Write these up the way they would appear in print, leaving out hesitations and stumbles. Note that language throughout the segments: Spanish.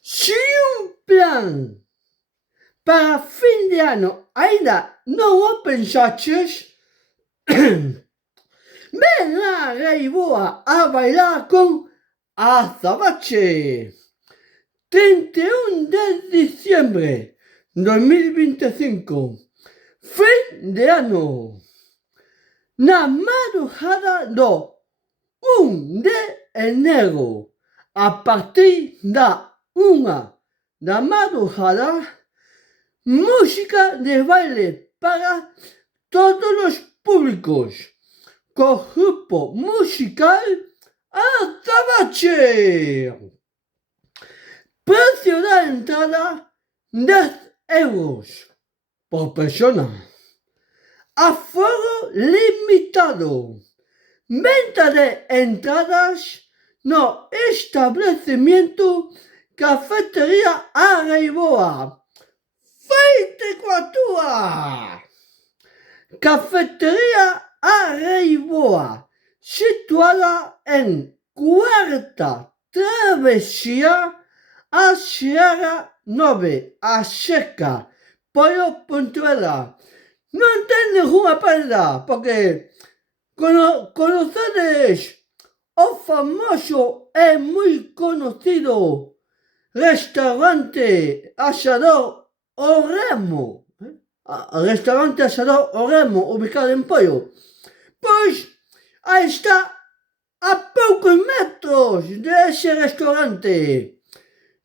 Si un plan para fin de año ainda non o pensaches, ven a Lisboa a bailar con Azabache. 31 de diciembre 2025. Fin de ano. Na madrugada do 1 de enero, a partir da 1 da madrugada, música de baile para todos os públicos, co grupo musical Azabache. Precio da entrada 10 euros por persona. Aforo limitado. Venta de entradas no establecimiento Cafetería A Lisboa. Feite coa túa! Cafetería A Lisboa, situada en Cuarta Travesía a Seara 9, a Seca, Pollo Pontevedra. Non ten ninguna pérdida, porque conocedes o famoso e moi conocido restaurante Asador O Remo. Restaurante Asador O Remo, ubicado en Pollo. Pois aí está a poucos metros dese restaurante.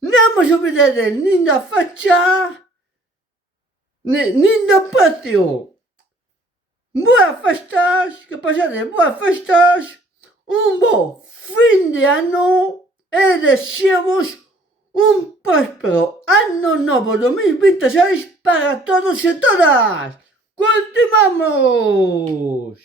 Non vos olvidedes nin da fecha, nin do precio. Boas festas, que pasades boas festas, un bo fin de ano e deseamos un próspero ano novo 2026 para todos e todas. Continuamos!